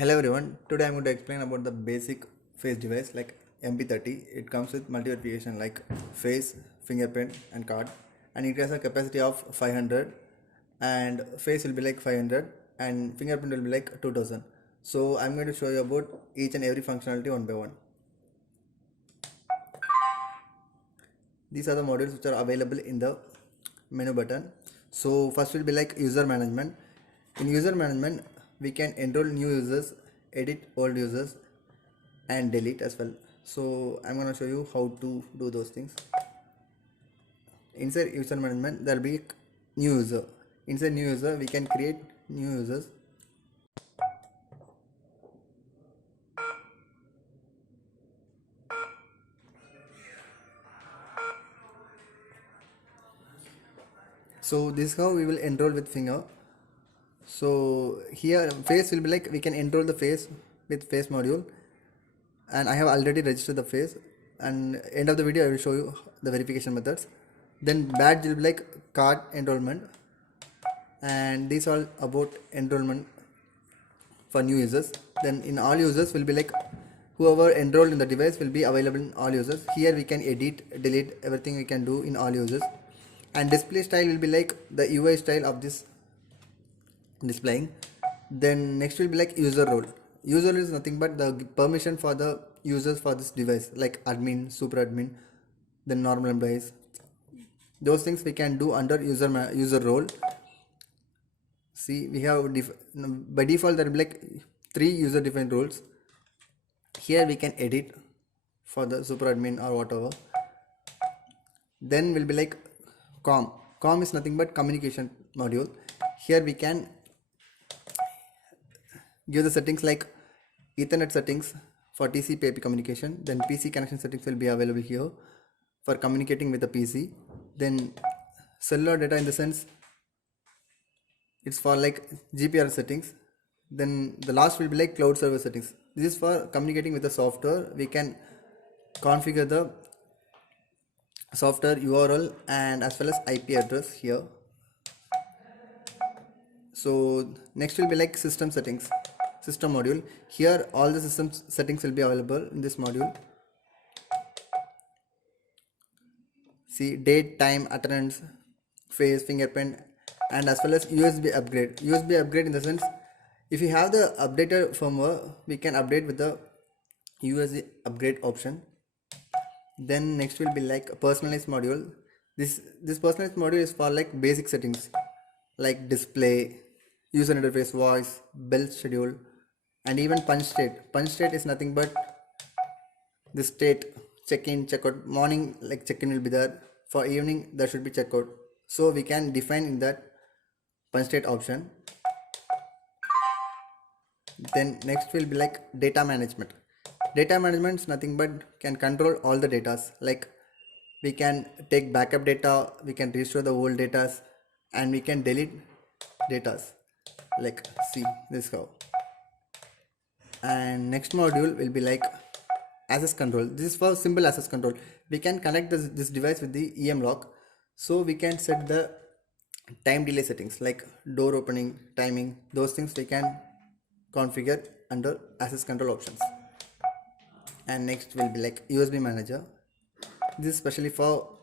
Hello everyone, today I'm going to explain about the basic face device like MP30. It comes with multi-verification like face, fingerprint and card, and it has a capacity of 500, and face will be like 500 and fingerprint will be like 2000. So I'm going to show you about each and every functionality one by one. These are the modules which are available in the menu button. So first will be like user management. In user management we can enroll new users, edit old users and delete as well. So I'm going to show you how to do those things. Inside user management there will be new user. Inside new user we can create new users. So this is how we will enroll with finger. So here face will be like we can enroll the face with face module, and I have already registered the face, and end of the video I will show you the verification methods. Then badge will be like card enrollment, and these all about enrollment for new users. Then in all users will be like whoever enrolled in the device will be available in all users. Here we can edit, delete, everything we can do in all users. And display style will be like the UI style of this displaying. Then next will be like user role. User is nothing but the permission for the users for this device, like admin, super admin, then normal employees. Those things we can do under user role. See, we have by default there will be like 3 user defined roles. Here we can edit for the super admin or whatever. Then will be like com. Com is nothing but communication module. Here we can give the settings like Ethernet settings for TCP/IP communication. Then PC connection settings will be available here for communicating with the PC. Then cellular data, in the sense it's for like GPR settings. Then the last will be like cloud server settings. This is for communicating with the software. We can configure the software URL and as well as IP address here. So next will be like system settings, system module. Here all the system settings will be available in this module. See, date, time, attendance, face, fingerprint, and as well as USB upgrade. USB upgrade in the sense, if you have the updated firmware, we can update with the USB upgrade option. Then next will be like personalized module. This personalized module is for like basic settings like display, user interface, voice, bell schedule, and even punch state. Punch state is nothing but the state, check-in, check-out. Morning like check-in will be there, for evening there should be check-out. So we can define in that punch state option. Then next will be like data management. Data management is nothing but can control all the datas, like we can take backup data, we can restore the old datas, and we can delete datas, like see this how. And next module will be like access control. This is for simple access control. We can connect this device with the EM lock, so we can set the time delay settings like door opening, timing. Those things we can configure under access control options. And next will be like USB manager. This is especially for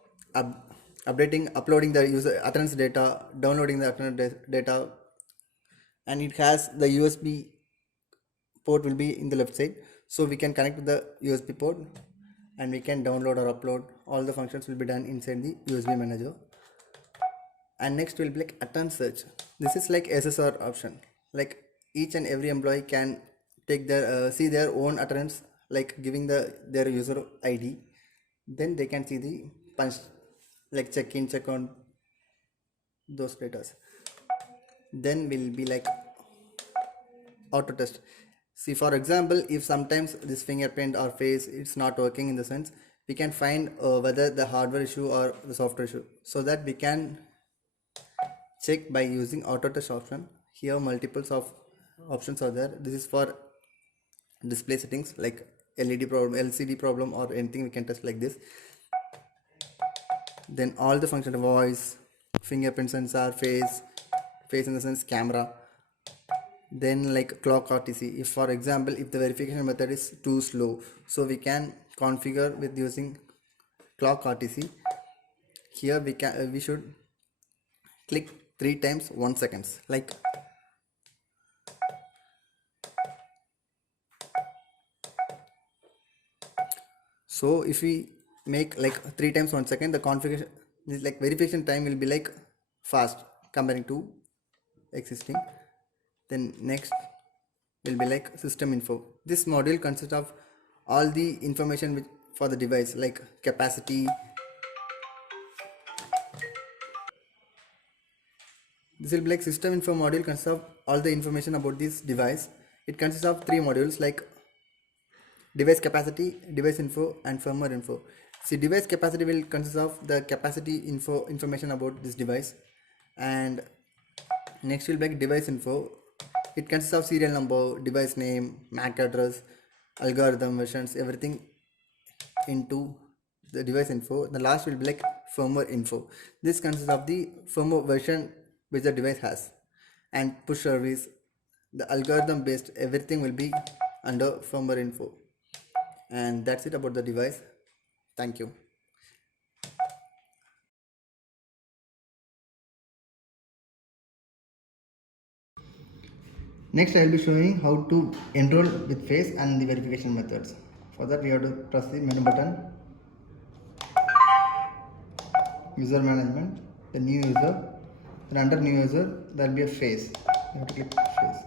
updating, uploading the user attendance data, downloading the attendance data, and it has the USB port will be in the left side, so we can connect with the USB port and we can download or upload. All the functions will be done inside the USB manager. And next will be like attendance search. This is like SSR option, like each and every employee can take their see their own attendance, like giving their user ID. Then they can see the punch, like check in, check on, those data. Then will be like auto test. See, for example, if sometimes this fingerprint or face it's not working, in the sense we can find whether the hardware issue or the software issue, so that we can check by using auto test option. Here multiples of options are there. This is for display settings like LED problem, LCD problem, or anything we can test like this. Then all the functions, voice, fingerprint sensor, face in the sense camera, Then like clock RTC, if for example if the verification method is too slow, so we can configure with using clock RTC. Here we should click 3 times 1 seconds, like so. If we make like 3 times 1 second, the configuration this like verification time will be like fast comparing to existing. Then next will be like system info. This module consists of all the information which for the device, like capacity. This will be like system info module consists of all the information about this device. It consists of 3 modules like device capacity, device info and firmware info. See, device capacity will consist of the capacity information about this device, and next will be like device info. It consists of serial number, device name, MAC address, algorithm versions, everything into the device info. The last will be like firmware info. This consists of the firmware version which the device has, and push service, the algorithm based, everything will be under firmware info. And that's it about the device. Thank you. Next I will be showing how to enroll with face and the verification methods. For that we have to press the menu button, user management, the new user, then under new user there will be a face. You have to click face.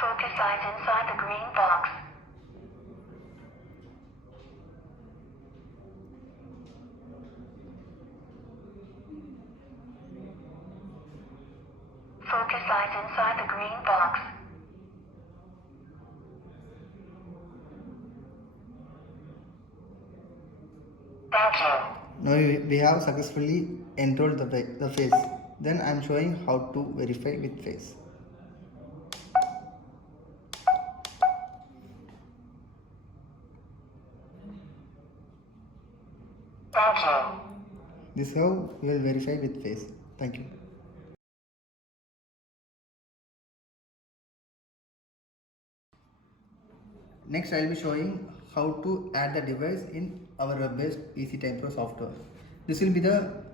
Focus eyes inside the green box. Focus eyes inside the green box. Thank you. Now we have successfully enrolled the face. Then I am showing how to verify with face. Thank you. This is how we will verify with face. Thank you. Next I will be showing how to add the device in our web-based EasyTime Pro software. This will be the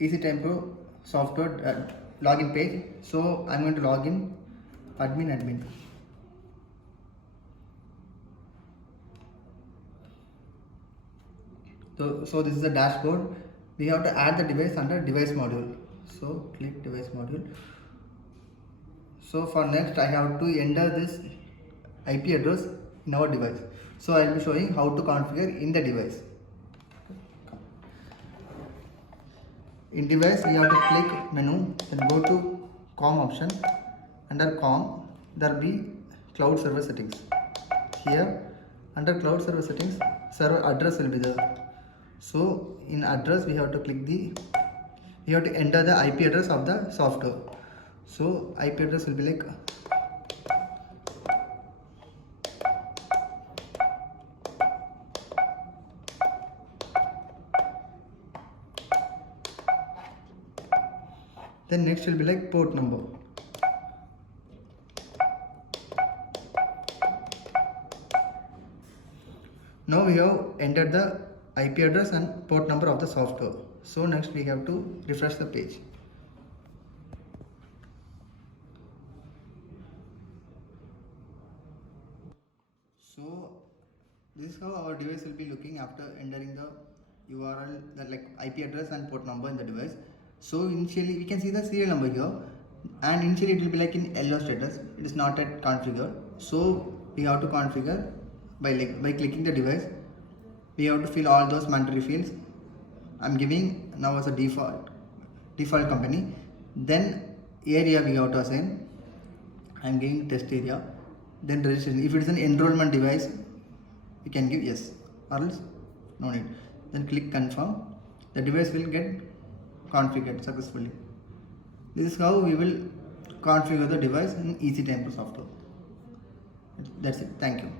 EasyTime Pro software login page. So I am going to log in admin. So this is the dashboard. We have to add the device under device module. So click device module. So for next I have to enter this IP address in our device. So I will be showing how to configure in the device. In device we have to click menu, then go to COM option. Under COM there will be cloud server settings. Here under cloud server settings, server address will be there. So in address we have to enter the IP address of the software. So IP address will be like then next will be like port number. Now we have entered the IP address and port number of the software. So next we have to refresh the page. So this is how our device will be looking after entering the URL, that like IP address and port number in the device. So initially we can see the serial number here, and initially it will be like in yellow status. It is not yet configured. So we have to configure by clicking the device. We have to fill all those mandatory fields. I'm giving now as a default company. Then area we have to assign. I'm giving test area. Then registration. If it is an enrollment device, we can give yes, or else no need. Then click confirm. The device will get configured successfully. This is how we will configure the device in EasyTime Pro software. That's it. Thank you.